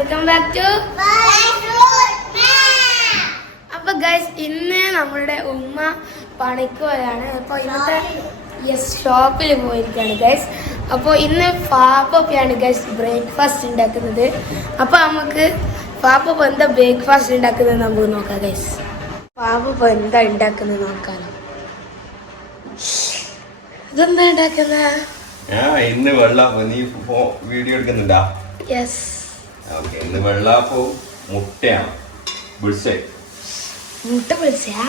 Welcome back to അപ്പൊ guys ഇന്ന് നമ്മളുടെ ഉമ്മ പണിക്ക് പോയാണ്. അപ്പൊ ഇന്നത്തെ ഷോപ്പിൽ പോയിരിക്കാണ് ഗൈസ്. അപ്പോൾ ഇന്ന് പാപ്പയാണ് ഗൈസ് ബ്രേക്ക്ഫാസ്റ്റ് ഉണ്ടാക്കുന്നത്. അപ്പൊ നമുക്ക് പാപ്പ എന്താ ബ്രേക്ക്ഫാസ്റ്റ് ഉണ്ടാക്കുന്നത് നമുക്ക് നോക്കാം ഗൈസ്. പാപ്പ എന്താ ഉണ്ടാക്കുന്നത് നോക്കാലോ. ഇതെന്താ ഉണ്ടാക്കുന്നത്? ഇന്ന് വെള്ളാപ്പം നീ വീഡിയോ എടുക്കുന്നുണ്ടാ? യെസ്. ഓക്കെ, ഇന്ന് വെള്ളാപ്പവും മുട്ടയാണ്. മുട്ട പൊളിച്ചാ?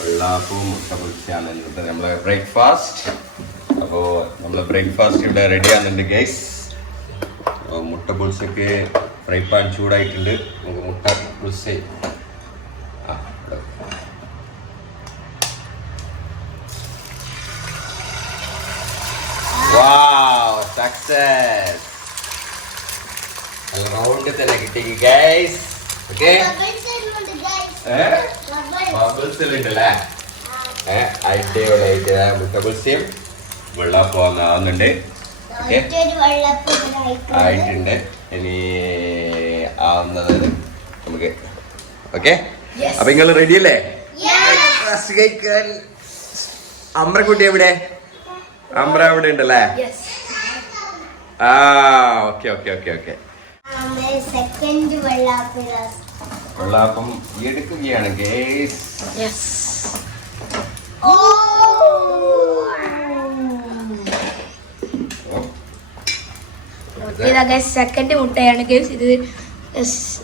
വെള്ളാപ്പവും മുട്ട പൊളിച്ചാണ് ഇന്നത്തെ നമ്മളെ ബ്രേക്ക്ഫാസ്റ്റ്. അപ്പോൾ നമ്മളെ ബ്രേക്ക്ഫാസ്റ്റ് ഇവിടെ റെഡി ആകുന്നുണ്ട് ഗൈസ്. മുട്ട പൊളിച്ചൊക്കെ ഫ്രൈ പാൻ ചൂടായിട്ടുണ്ട്. നമുക്ക് മുട്ട പൊളിച്ച് സക്സസ്. നല്ല റൗണ്ട് തന്നെ കിട്ടി ഗൈസ്. ഓക്കെ, ബബിൾസ് ഉണ്ടല്ലേ? അടിപൊളിയായിട്ട് മുട്ട പൊളിച്ചും വെള്ളാപ്പം ആവുന്നുണ്ട്. ആയിട്ടുണ്ട്. ഇനി ആവുന്നത് നമുക്ക്. ഓക്കെ, അപ്പൊ നിങ്ങൾ റെഡി അല്ലേ? അമ്രക്കുട്ടി എവിടെ? അമ്ര എവിടെ ഉണ്ടല്ലേ? ആ, okay okay okay okay. Vellappam എടുക്കുകയാണ് ഗൈസ്. സെക്കൻഡ് മുട്ടയാണ് ഗൈസ്.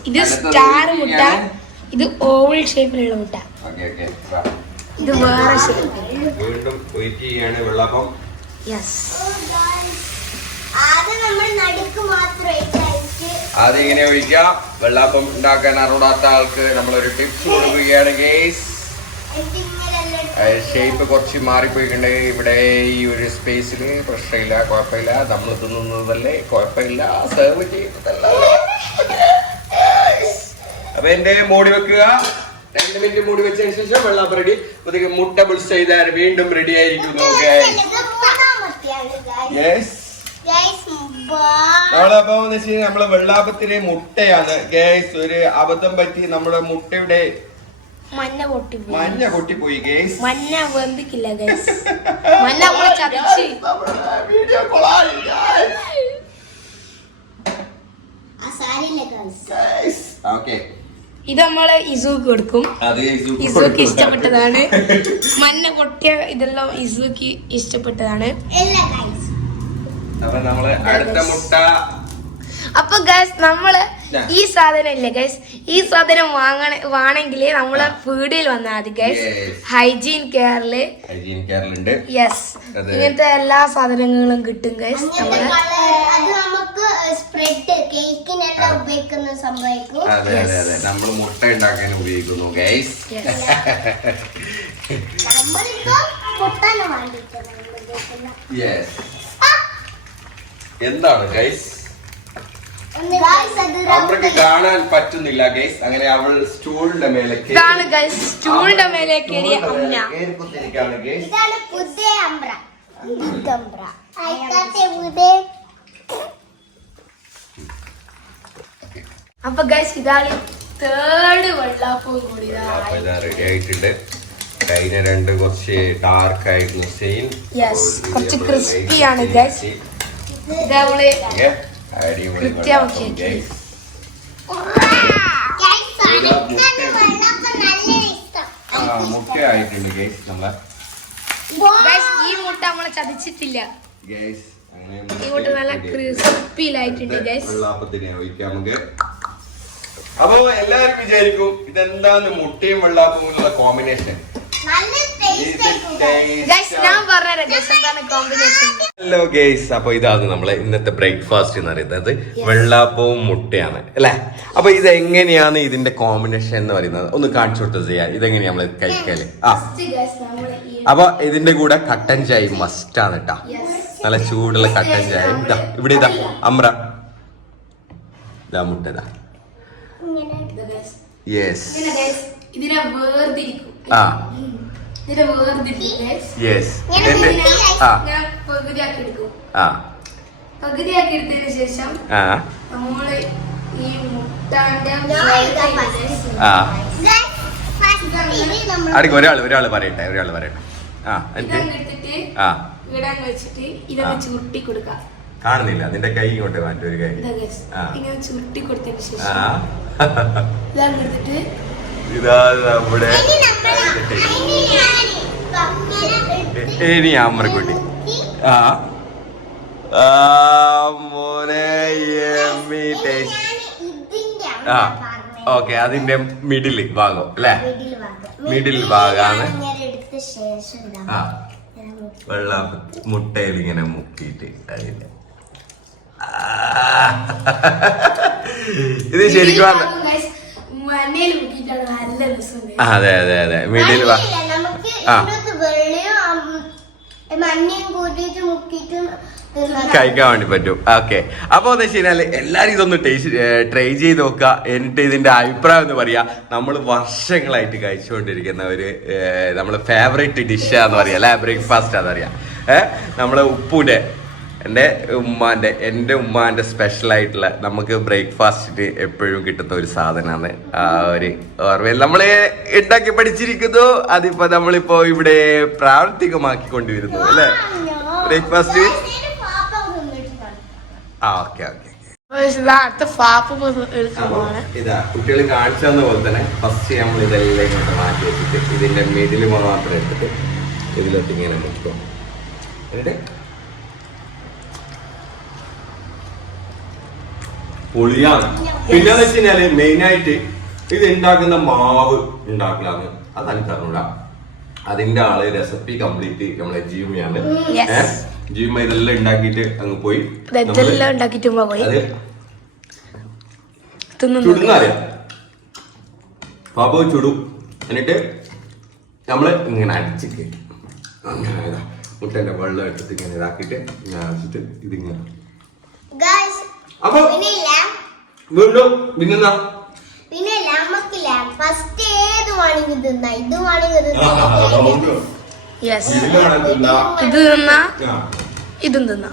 ഇത് സ്റ്റാർ മുട്ട, ഇത് ഓവൽ ഷേപ്പിലുള്ള മുട്ട, ഇത് വേറെ ഷേപ്പ്. വീണ്ടും വെയിറ്റ് ചെയ്യാണ് വെള്ളാപ്പം. അത് ഇങ്ങനെ ഒഴിക്കാം. വെള്ളാപ്പം ഉണ്ടാക്കാൻ അറിയാത്ത ആൾക്ക് നമ്മളൊരു ടിപ്സ് കൊടുക്കുകയാണ് ഗൈസ്. ഷേപ്പ് കുറച്ച് മാറിപ്പോയിട്ടുണ്ട്. ഇവിടെ ഈ ഒരു സ്പേസിൽ പ്രശ്നമില്ല, കുഴപ്പമില്ല. നമ്മൾ തിന്നുന്നതല്ലേ, കുഴപ്പമില്ല. സെർവ് ചെയ്യുന്നതല്ല. അപ്പൊ എന്റെ മൂടി വെക്കുക. 2 മിനിറ്റ് മൂടി വെച്ചതിന് ശേഷം വെള്ളാപ്പം റെഡി. മുട്ട ബുൾസ് ചെയ്താൽ വീണ്ടും റെഡി ആയിരിക്കുന്നു ഗൈസ്. നമ്മളപ്പോ നമ്മളെ വെള്ളാപ്പത്തിന് മുട്ടയാണ് ഗൈസ്. ഒരു അബദ്ധം പറ്റി നമ്മുടെ മുട്ടയുടെ മഞ്ഞ പൊട്ടിപ്പോയി ഗൈസ്. മഞ്ഞ വെന്തിക്കില്ല ഗൈസ്. മഞ്ഞ നമ്മളെ ചതച്ച്. ഇത് നമ്മള് ഇസുക്ക് കൊടുക്കും. ഇസുക്ക് ഇഷ്ടപ്പെട്ടതാണ്. മഞ്ഞ പൊട്ടിയ ഇതെല്ലാം ഇസുക്ക് ഇഷ്ടപ്പെട്ടതാണ്. അപ്പൊ ഗൈസ് നമ്മള് ഈ സാധനം ഇല്ലേ ഗൈസ്, ഈ സാധനം വാണെങ്കിൽ നമ്മളെ വീടിൽ വന്നാൽ മതി ഗൈസ്. ഹൈജീൻ കെയറില് യെസ്, ഇങ്ങനത്തെ എല്ലാ സാധനങ്ങളും കിട്ടും ഗൈസ്. നമ്മൾ മുട്ട ഉണ്ടാക്കാൻ ഉപയോഗിക്കുന്നു ഗൈസ്. എന്താണ് ഗൈസ്? അമ്മക്ക് കാണാൻ പറ്റുന്നില്ല ഗൈസ്. അങ്ങനെ അവൾ സ്റ്റൂളിന്റെ മേലെ സ്റ്റൂളിന്റെ മേലെ അപ്പൊ ഗൈസ് ഇതാണ് തേർഡ് വെള്ളാപ്പവും കൂടി റെഡി ആയിട്ടുണ്ട്. കഴിഞ്ഞ 2 കുറച്ച് ഡാർക്ക് ആയിരുന്നു സെയിം. കുറച്ച് ക്രിസ്പിയാണ് ഗൈസ്. ഇതവള് മുട്ട ആയിട്ടുണ്ട് ഗൈസ്. നമ്മളെ ഈ മുട്ട നമ്മളെ ചതിച്ചിട്ടില്ല ഗൈസ്. ഈ മുട്ട നല്ല ക്രിസ്പിയിലായിട്ടുണ്ട് ഗൈസ്. വെള്ളാപ്പത്തിനെ ഒഴിക്കാം നമുക്ക്. അപ്പൊ എല്ലാരും വിചാരിക്കും ഇതെന്താന്ന് മുട്ടയും വെള്ളാപ്പവും ഉള്ള കോമ്പിനേഷൻ. ഹലോ ഗൈസ്, അപ്പൊ ഇതാണ് നമ്മളെ ഇന്നത്തെ ബ്രേക്ക്ഫാസ്റ്റ് എന്ന് പറയുന്നത്. വെള്ളാപ്പവും മുട്ടയാണ് അല്ലെ? അപ്പൊ ഇത് എങ്ങനെയാണ് ഇതിന്റെ കോമ്പിനേഷൻ എന്ന് പറയുന്നത് ഒന്ന് കാണിച്ചു കൊടുത്ത് ചെയ്യാം. ഇതെങ്ങനെയാ നമ്മള് കഴിക്കാല്? അപ്പൊ ഇതിന്റെ കൂടെ കട്ടൻ ചായ മസ്റ്റ് ആണ് കേട്ടാ. നല്ല ചൂടുള്ള കട്ടൻ ചായ. ഇതാ ഇവിടെ ഇതാ അമ്ര, ഇതാ മുട്ട ഇതാ. യെസ്, ആ പകുതിയാക്കി എടുത്തതിന് ശേഷം നമ്മള് ഈ മുട്ടാന്റെ ആ അടുക്ക് ഒരാള് പറയട്ടെ ആ എനിക്ക് ആ ഇവിടെ വെച്ചിട്ട് ഇതൊക്കെ ചുരുട്ടി കൊടുക്കാം. കാണുന്നില്ല അതിന്റെ കൈ ഇങ്ങോട്ട് മാറ്റി ഒരു കൈ ഇങ്ങനെ ചുരുട്ടി കൊടുത്തതിന് ശേഷം ഇതാ നമ്മുടെ ഇനി അമ്മറക്കുട്ടി ആ മോനെ ആ ഓക്കെ അതിന്റെ മിഡിൽ ഭാഗം അല്ലേ മിഡിൽ ഭാഗാണ് ആ വെള്ള മുട്ടയിൽ ഇങ്ങനെ മുക്കിയിട്ട് അതിന്റെ ഇത് ശരിക്കും അതെ അതെ അതെ മിഡിൽ ആ കഴിക്കാൻ വേണ്ടി പറ്റും. ഓക്കെ, അപ്പൊ എന്താ വെച്ച് കഴിഞ്ഞാല് എല്ലാരും ഇതൊന്ന് ട്രൈ ചെയ്ത് നോക്കുക. എന്നിട്ട് ഇതിന്റെ അഭിപ്രായം എന്ന് പറയാ. നമ്മൾ വർഷങ്ങളായിട്ട് കഴിച്ചുകൊണ്ടിരിക്കുന്ന ഒരു നമ്മളെ ഫേവറേറ്റ് ഡിഷാന്ന് പറയാ അല്ലെ, ബ്രേക്ക്ഫാസ്റ്റ് ആണെന്നറിയാം. നമ്മളെ ഉപ്പൂന്റെ എൻ്റെ ഉമ്മാന്റെ സ്പെഷ്യൽ ആയിട്ടുള്ള നമുക്ക് ബ്രേക്ക്ഫാസ്റ്റിന് എപ്പോഴും കിട്ടുന്ന ഒരു സാധനമാണ് ആ ഒരു ഓർമ്മയിൽ നമ്മള് ഉണ്ടാക്കി പഠിച്ചിരിക്കുന്നു. അതിപ്പോ നമ്മളിപ്പോ ഇവിടെ പ്രാവർത്തികമാക്കിക്കൊണ്ടിരുന്നു അല്ലെ ബ്രേക്ക്ഫാസ്റ്റ്. ആ ഓക്കെ ഓക്കെ ഇതാ കുട്ടികൾ കാണിച്ചു തന്ന പോലെ തന്നെ ഫസ്റ്റ് നമ്മൾ ഇതെല്ലാം ഇങ്ങോട്ട് മാറ്റി വെച്ചിട്ട് ഇതിന്റെ മിഡിൽ മാത്രം എടുത്തിട്ട് ഇതിലോട്ട് ഇങ്ങനെ നിൽക്കും. പൊളിയാണ്. പിന്നെന്ന് വെച്ച് കഴിഞ്ഞാല് മെയിനായിട്ട് ഇത് ഉണ്ടാക്കുന്ന മാവ് ഉണ്ടാക്കലാണ്. അതെനിക്കറിയില്ല, അതിന്റെ ആള് റെസിപ്പി കംപ്ലീറ്റ് നമ്മളെ ജീവയാണ്. ജീവ ഇതെല്ലാം ഉണ്ടാക്കിട്ട് അങ്ങ് പോയി ചുടുന്നറിയാം. പാപ്പ ചുടും. എന്നിട്ട് നമ്മള് ഇങ്ങനെ അടിച്ചിട്ട് അങ്ങനെ മുട്ടന്റെ വെള്ളം എടുത്തിട്ട് ഇങ്ങനെ ഇതാക്കിട്ട് ഇങ്ങനെ അടിച്ചിട്ട് ഇതിങ്ങനെ അപ്പൊ വീണ്ടും പിന്നെന്താ പിന്നെ നമുക്കില്ല ഫസ്റ്റ് ഏത് വേണമെങ്കിൽ തിന്നാ. ഇത് വേണമെങ്കിൽ ഇതും തിന്നാ.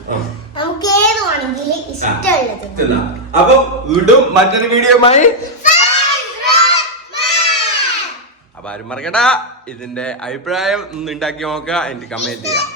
നമുക്ക് ഏത് വേണമെങ്കിൽ ഇഷ്ടമുള്ളത്. അപ്പൊ വീണ്ടും മറ്റൊരു വീഡിയോയുമായി അപ്പൊ ആരും മറക്കണ്ട. ഇതിന്റെ അഭിപ്രായം ഒന്ന് ഉണ്ടാക്കി നോക്കുക, എനിക്ക് കമന്റ് ചെയ്യാം.